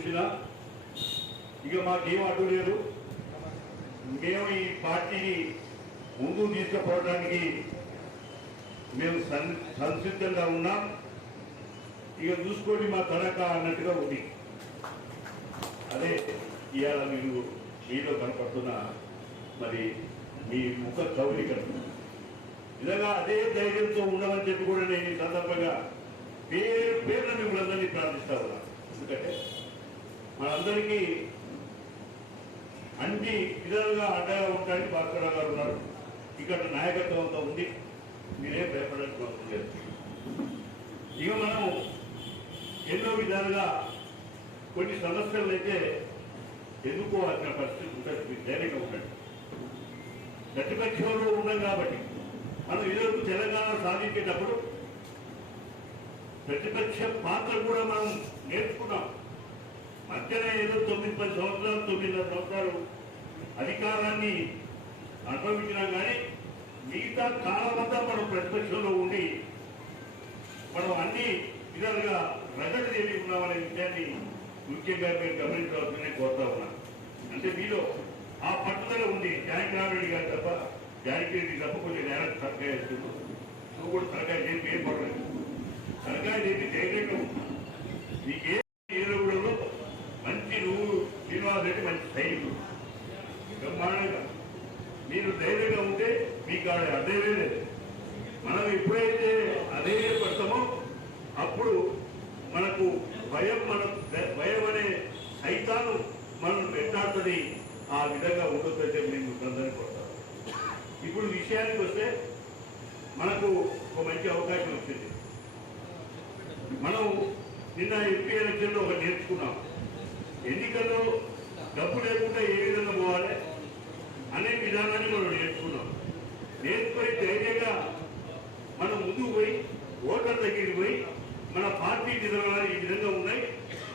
చూసినా ఇక మాకేం అడ్డు లేదు. మేము ఈ పార్టీని ముందు తీసుకుపోవడానికి మేము సన్ సంసిద్ధంగా ఉన్నాం. ఇక చూసుకోండి మా తనక అన్నట్టుగా ఉంది. అదే ఇవాళ మీరు మీలో కనపడుతున్న మరి మీ ముఖ కౌలికలు ఇలాగా అదే ధైర్యంతో ఉండమని చెప్పి కూడా నేను ఈ సందర్భంగా పేరు పేరున మిమ్మల్ని అందరినీ ప్రార్థిస్తా ఉన్నా ఎందుకంటే మనందరికీ అన్ని విధాలుగా అండగా ఉండడానికి భాస్కరరావు గారు ఉన్నారు. ఇక్కడ నాయకత్వంతో ఉంది మీరే భయపడాల్సిన అవసరం లేదు. ఇక మనం ఎన్నో విధాలుగా కొన్ని సమస్యలు అయితే ఎదుర్కోవాల్సిన పరిస్థితి ఉంటుంది. మీరు ధైర్యంగా ఉండండి. ప్రతిపక్షంలో ఉన్నాం కాబట్టి మనం ఇదివరకు తెలంగాణ సాధించేటప్పుడు ప్రతిపక్ష పాత్ర కూడా మనం నేర్చుకున్నాం. ఏదో తొమ్మిది పది సంవత్సరాలు తొమ్మిదిన్నర సంవత్సరాలు అధికారాన్ని అనుభవించినా కానీ మిగతా కాలమంతా మనం ప్రతిపక్షంలో ఉండి మనం అన్ని విధాలుగా ప్రజలు తెలియ ఉన్నామనే విషయాన్ని ముఖ్యంగా మీరు గమనించవలసిందని కోరుతా ఉన్నాను అంటే మీలో ఆ పట్టుదల ఉంది. జానకిరామరెడ్డి గారు తప్ప జానకిరెడ్డి తప్ప కొంచెం నేరం సరకాయ చేస్తున్నావు నువ్వు కూడా సరకాయ చేసి ఏం పడలేదు సరకాయ చేసి ధైర్యంగా ఉంటా నీకే ఏడుగులలో మంచి నువ్వు శ్రీనివాస్ రెడ్డి మంచి సైనికుడు బ్రహ్మాండంగా మీరు ధైర్యంగా ఉంటే మీకు ఆడ అడ్డేదే లేదు మనం ఎప్పుడైతే అదే పడతామో అప్పుడు మనకు భయం మన భయం అనే సైతాను మనం వెంటాడుతుంది. ఆ విధంగా ఉండొద్దని మేము అందరికీ కొడతాను ఇప్పుడు విషయానికి వస్తే మనకు ఒక మంచి అవకాశం వచ్చింది. మనం నిన్న ఎంపీ ఎలక్షన్లో ఒకటి నేర్చుకున్నాం. ఎన్నికల డబ్బు లేకుండా ఏ విధంగా పోవాలి అనే విధానాన్ని మనం నేర్చుకున్నాం నేర్చుకొని ధైర్యంగా మనం ముందుకు పోయి ఓటర్ దగ్గరికి పోయి మన పార్టీ విధానాలు ఈ విధంగా ఉన్నాయి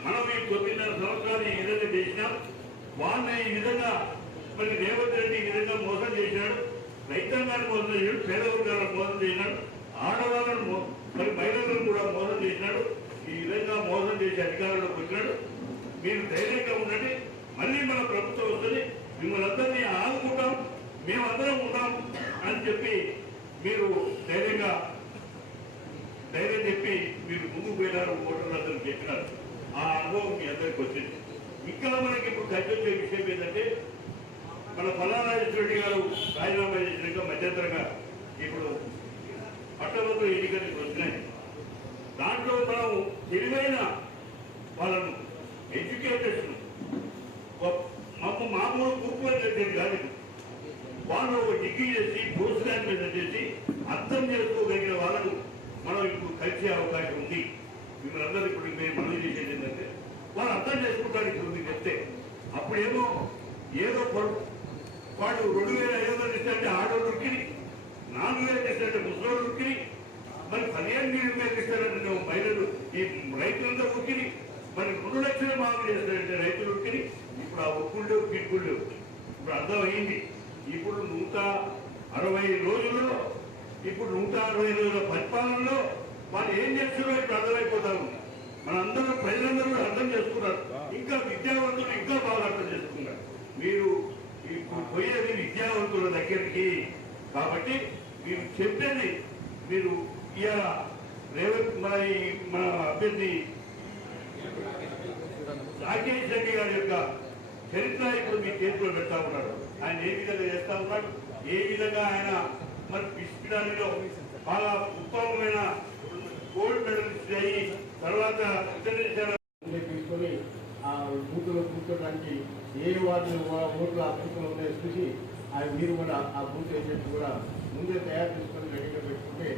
మనం ఈ తొమ్మిదిన్నర సంవత్సరాలు ఈ విధంగా చేసినాం వాళ్ళని ఈ విధంగా మరి రేవంత్ రెడ్డి ఈ విధంగా మోసం చేశాడు. రైతాంగాన్ని మోసం చేశాడు పేద వర్గాలను మోసం చేసినాడు ఆడవాళ్ళను మో- మరి మహిళలను కూడా మోసం చేసినాడు ఈ విధంగా మోసం చేసి అధికారంలోకి వచ్చినాడు. మీరు ధైర్యంగా ఉండండి. మళ్ళీ మన ప్రభుత్వం వస్తుంది. మిమ్మల్ని అందరినీ ఆదుకుంటాం. మేమందరం ఉన్నాం అని చెప్పి మీరు ధైర్యంగా ధైర్యం చెప్పి మీరు ముందుకు పోయినారు అందరికి చెప్పినారు. ఆ అనుభవం మీ అందరికి వచ్చింది. ఇక్కడ మనకి ఇప్పుడు కనిపించే విషయం ఏంటంటే మన పల్లారాజేశ్వరరెడ్డి గారు రాజీనామా చేసినాక మధ్యంతరంగా ఇప్పుడు పట్టభద్రుల ఎన్నికలకు వచ్చినాయి. దాంట్లో మనం తెలివైన వాళ్ళను ఎడ్యుకేటర్స్ మాకు మామూలు కూర్చోలేదు కాదు. వాళ్ళు ఒక డిగ్రీ చేసి పోస్ట్ గ్రాడ్యుయేషన్ చేసి అర్థం చేసుకోగలిగిన వాళ్ళను మనం ఇప్పుడు కలిసే అవకాశం ఉంది. మిమ్మల్ని ఇప్పుడు మేము మనవి చేసేది ఏంటంటే వాళ్ళు అర్థం చేసుకుంటారు ఇప్పుడు చెప్తే. అప్పుడేమో ఏదో వాడు రెండు వేల ఐదు వందలు ఇస్తే ఆడోళ్ళకి నాలుగు వేలు ఇస్తే ముసలోళ్ళకి మరి పదిహేను నీళ్ళు మీద ఇస్తారంటే మహిళలు ఈ రైతులందరూ ఉక్కిరి మరి రెండు లక్షల మామూలు చేస్తారంటే రైతులు ఉక్కిరి ఇప్పుడు ఆ ఒక్కుళ్ళు కిట్టుళ్ళు ఇప్పుడు అర్థమైంది. ఇప్పుడు నూట అరవై రోజుల్లో ఇప్పుడు నూట అరవై రోజుల పరిపాలనలో వాళ్ళు ఏం చేస్తున్నారో ఇప్పుడు అర్థమైపోతారు మనందరూ ప్రజలందరూ కూడా అర్థం చేసుకున్నారు ఇంకా విద్యావంతులు ఇంకా బాగా అర్థం చేసుకున్నారు మీరు ఇప్పుడు పోయేది విద్యావంతుల దగ్గరికి కాబట్టి మీరు చెప్పేది మీరు ఇవాళ రేవంత్ మన ఈ మన అభ్యర్థి నాగేష్ రెడ్డి గారి యొక్క చరిత్ర ఇప్పుడు మీ చేతిలో పెడతా ఉన్నాడు. ఆయన ఏ విధంగా చేస్తా ఉన్నాడు? ఏ విధంగా ఆయన మరి పిస్పిడాలిలో బాగా ఉత్తమమైన గోల్డ్ మెడలిస్ట్ అయ్యి తర్వాత ఇంటర్నేషనల్ తీసుకొని ఆ బూత్లో కూర్చోడానికి ఏ వార్డు వా- ఓట్లు ఆ బూత్లో ఉన్నాయో చూసి ఆ మీరు కూడా ఆ బూత్ ఏజెంట్ కూడా ముందే తయారు చేసుకొని రెడీగా పెట్టుకుంటే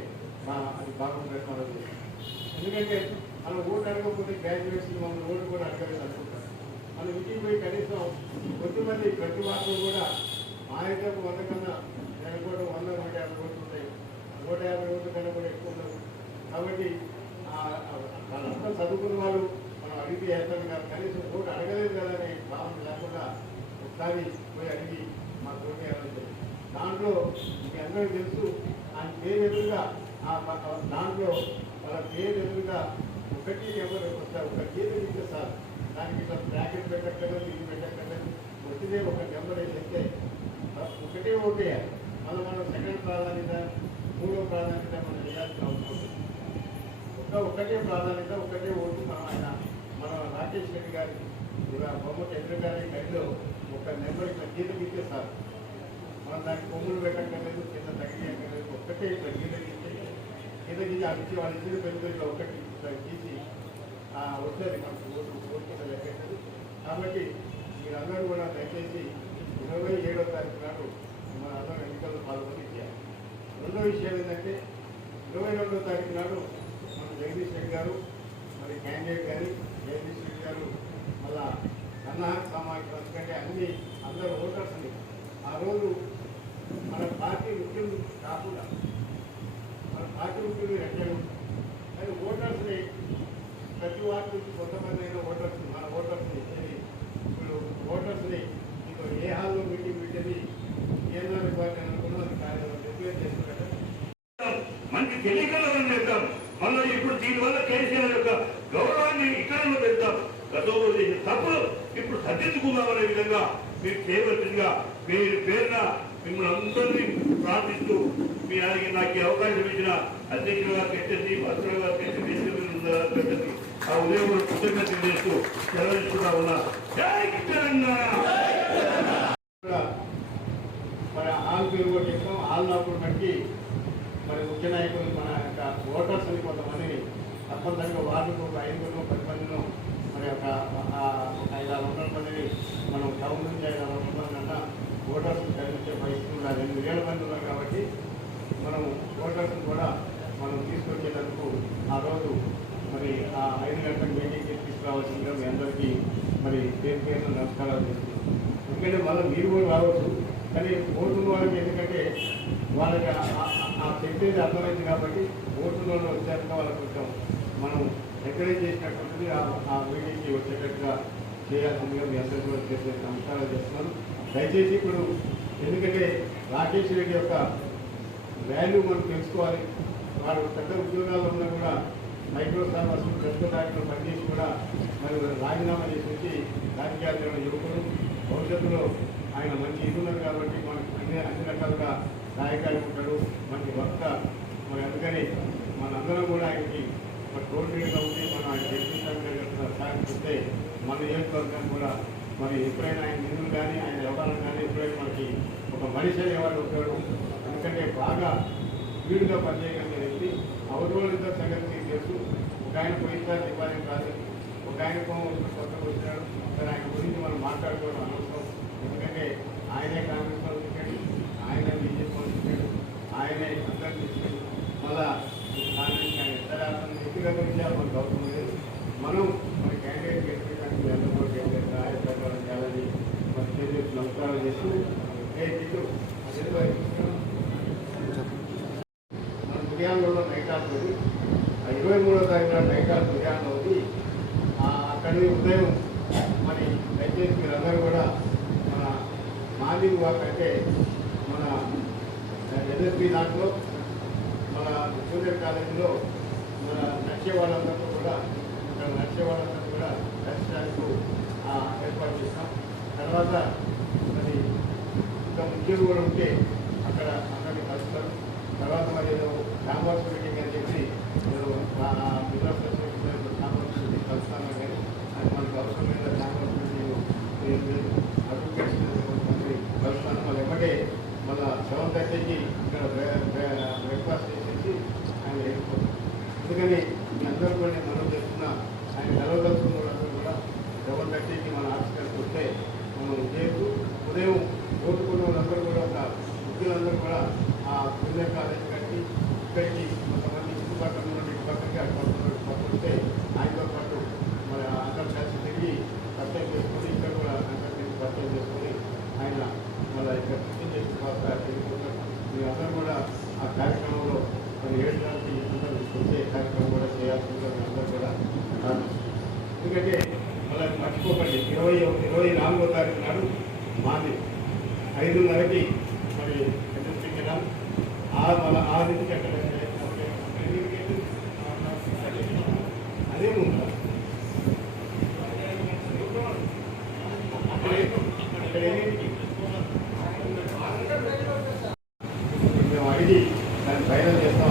మా అది బాగుంటుంది ఎందుకంటే మనం ఓటు అడగకపోతే గ్రాడ్యుయేషన్ మమ్మల్ని ఓటు కూడా అడగలేదు మనం ఇంటికి పోయి కనీసం కొద్దిమంది ప్రతి వార్డులో కూడా మా ఇద్దరు వంద కన్నా నేను కూడా వంద నూట యాభై ఓట్లు ఉంటాయి. నూట యాభై ఓట్ల కన్నా కూడా ఎక్కువ ఉన్నారు కాబట్టి వాళ్ళంతా చదువుకున్న వాళ్ళు మనం అడిగితే వేస్తాం కాదు కనీసం ఓటు అడగలేదు కదా అనే భావన లేకుండా ఒకసారి పోయి అడిగి మా తోటి వేయాలని దాంట్లో మీకు అందరికీ తెలుసు ఆయన పేరు ఎదురుగా దాంట్లో వాళ్ళ పేరు ఎదురుగా ఒకటి ఎవరు వస్తారు? ఒక గీత సార్. దానికి ఇట్లా పెట్టక్కర్లేదు ఇది పెట్టక్కర్లేదు. వచ్చిందే ఒక నెంబర్ అయితే ఒకటే ఓటే. మళ్ళీ మనం సెకండ్ ప్రాధాన్యత మూడో ప్రాధాన్యత మనం వేయాల్సిన అవసరం ఒక ఒకటే ప్రాధాన్యత ఒకటే ఓటు మనం ఆయన మన రాకేష్ రెడ్డి గారి ఇలా బొమ్మ చంద్ర గారి గడిలో ఒక నెంబర్ ఇట్లా గీత ఇచ్చేస్తారు మనం దానికి కొమ్ములు పెట్టక్కర్లేదు కింద తగ్గియక్కర్లేదు ఒక్కటే ఇట్లా గీత గీస్తే గీత గీసి ఇచ్చి వాళ్ళు ఇచ్చిన పెళ్ళి ఒకటి ఇట్లా గీసి వస్తుంది మనకు ఓటు ఓటు కింద కాబట్టి మీరందరూ కూడా దయచేసి ఇరవై ఏడో తారీఖు నాడు మన అందరం ఎన్నికల్లో పాల్గొని చేయాలి రెండో విషయం ఏంటంటే ఇరవై రెండో తారీఖు నాడు మన జగదీష్ రెడ్డి గారు మరి క్యాండిడేట్ గారు జగదీష్ రెడ్డి గారు మళ్ళా కన్నా సామాజిక ఎందుకంటే అన్ని అందరూ ఓటర్స్ని ఆ రోజు మన పార్టీ ముఖ్యం కాకుండా మన పార్టీ ముఖ్యులు ఎట్లా కానీ ఓటర్స్ని ప్రతి వార్డు నుంచి కొంతమంది అయినా ఓటర్స్ మన ఓటర్స్ని ఇచ్చేది ఇప్పుడు ఓటర్స్ని మీకు ఏ హాల్లో మీటింగ్ పెట్టేది ఏదో రికార్డు అనుకున్నాను కానీ డిక్లేర్ చేస్తున్నట్టు ఎన్నికల్లో మేము పెడతాం. మళ్ళీ ఇప్పుడు దీనివల్ల కేసీఆర్ యొక్క గౌరవాన్ని ఇక్కడ పెడతాం. గతంలో చేసిన తప్పులు ఇప్పుడు సర్దిద్దుకుందామనే విధంగా మీరు చేయవలసిందిగా మీరు పేరున మిమ్మల్ని అందరినీ ప్రార్థిస్తూ మీ ఆయనకి నాకు ఈ అవకాశం ఇచ్చిన అధ్యక్షుల గారికి ఎట్టండి మంత్రుల గారికి పెట్టండి ఆ ఉదయం కృతజ్ఞత తెలియజేస్తూ సెలవిస్తున్నా ఉన్నా. జై తెలంగాణ! కూడా మరి హాల్ పేరు కూడా చెప్తాం హాల్ నాపుడు బట్టి మరి ముఖ్య నాయకులు మన యొక్క ఓటర్స్ని కొంతమంది తప్పనిసరిగా వార్డుకు ఒక ఐదుగురు పది మందిను మరి ఒక ఐదు ఆరు వందల మందిని మనం టౌన్ నుంచి ఐదు ఆరు వందల మంది అన్న ఓటర్స్ కనిపించే పరిస్థితి ఉండాలి. రెండు వేల మంది ఉన్నారు కాబట్టి మనం ఓటర్స్ని కూడా మనం తీసుకొచ్చేటందుకు ఆ రోజు మరి ఆ ఐదు గంటల మీటింగ్కి తీసుకురావాల్సిందిగా మీ అందరికీ మరి పేరు పేరున నమస్కారాలు చేస్తున్నాం ఎందుకంటే మళ్ళీ మీరు కూడా రావచ్చు. కానీ ఓటున్న వాళ్ళకి ఎందుకంటే వాళ్ళకి చెప్పేది అర్థమైంది కాబట్టి ఓటులలో వచ్చాక వాళ్ళకి కొంచెం మనం ఎంకరేజ్ చేసినటువంటిది ఆ- ఆ మీటింగ్కి వచ్చేటట్టుగా చేయాల్సిందిగా మీ అందరికీ కూడా చేసే నమస్కారాలు చేస్తున్నాను. దయచేసి ఇప్పుడు ఎందుకంటే రాకేష్ రెడ్డి యొక్క వాల్యూ మనం తెలుసుకోవాలి. వాడు పెద్ద ఉద్యోగాల్లో ఉన్నా కూడా మైక్రో అసలు పెద్ద దాంట్లో పనిచేసి కూడా మరి రాజీనామా చేసి వచ్చి రాజకీయాల్లో యువకులు భవిష్యత్తులో ఆయన మంచి ఇది ఉన్నారు కాబట్టి మనకు అన్ని అన్ని రకాలుగా సహాయకారి ఉంటాడు మంచి వక్త మరి అందుకని మనందరం కూడా ఆయనకి ఒక టోల్గా ఉండి మనం ఆయన గెలిపించాలని సాగిస్తే మన నియోజకవర్గం కూడా మరి ఎప్పుడైనా ఆయన నిధులు కానీ ఆయన వ్యవహారం కానీ ఎప్పుడైనా మనకి ఒక మనిషి అనేవాడు ఉంటాడు. ఎందుకంటే బాగా వీడుగా పనిచేయగలిగే వ్యక్తి అవతోళ్ళంతా సంగతి తెలుసు ఒక ఆయన పోయినసారి డిపాజిట్ కాదు. ఒక ఆయన కొత్తగా వచ్చినాడు. సరే ఆయన గురించి మనం మాట్లాడుకోవడం అనవసరం. ఎందుకంటే ఆయనే కాంగ్రెస్ వాళ్ళు తిట్టాడు ఆయన బీజేపీ వాళ్ళు తిట్టాడు ఆయనే అందరినీ తిట్టాడు మళ్ళా కాంగ్రెస్ వ్యక్తిగత విషయాలు మనకు అవసరం లేదు మనం మన క్యాండిడేట్ గెలిపించడానికి అందరూ కూడా క్యాండిడేట్ చేయాలని మన చేసి నమస్కారం చేస్తూ ఏ మన నైట్ ఆఫ్ ఉంది ఆ ఇరవై మూడో తారీఖున నైట్ ఆఫ్ ఉదయాన్లో ఉంది అక్కడి ఉదయం మరి దయచేసి మీరందరూ కూడా మన మార్నింగ్ వాక్ అంటే మన ఎన్ఎస్పి దాంట్లో మన జూనియర్ కాలేజీలో మన నడిచే వాళ్ళందరూ కూడా ఇక్కడ నడిచే వాళ్ళందరూ కూడా దర్శనానికి ఏర్పాటు చేస్తాం. తర్వాత మరి ఇంకా ముఖ్యులు కూడా ఉంటే అక్కడ అందరినీ కలుస్తారు తర్వాత మరి ఏదో క్యాంపస్ మీటింగ్ అని చెప్పి ఏదో బిజినెస్ క్యాంపస్ మీటింగ్ కలుస్తాను కానీ అది మనకు అవసరమైన క్యాంపస్ మీటింగ్ అడ్వకేట్స్ కలుస్తాను మళ్ళీ ఎమ్మటే మళ్ళీ సెవెన్ థర్టీకి ఐదున్నరకి మరి ఎన్ఎస్పీకి ఆ మన ఆరింటికి అక్కడ మేము దాన్ని ప్రయాణం చేస్తాం.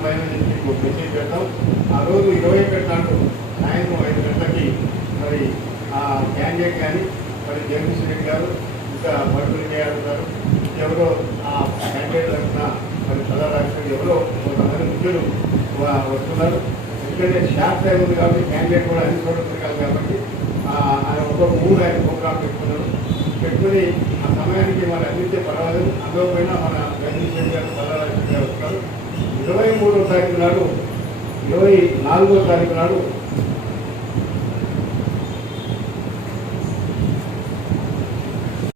ప్రయాణం చేసి పెడతాం. ఆ రోజు ఇరవై ఒకటి సాయంత్రం ఐదు గంటలకి మరి కానీ మరి బడుగులు చేయాలన్నారు. ఎవరో ఆ క్యాండిడేట్ తరఫున మరి సదారాష్ట్రం ఎవరో కొంతమంది ముఖ్యులు వస్తున్నారు. ఎందుకంటే షార్ట్ టైం ఉంది కాబట్టి క్యాండిడేట్ కూడా అన్ని చోట్ల తిరగాలి కాబట్టి ఆయన ఒక మూడు ఆయన ప్రోగ్రామ్ పెట్టుకున్నారు. పెట్టుకుని ఆ సమయానికి మనం అందించే పర్వాలేదు. అందులో పైన మన జగదీష్ రెడ్డి గారు సదారాష్ట్రం గారు వస్తారు. ఇరవై మూడో తారీఖు నాడు ఇరవై నాలుగో తారీఖు నాడు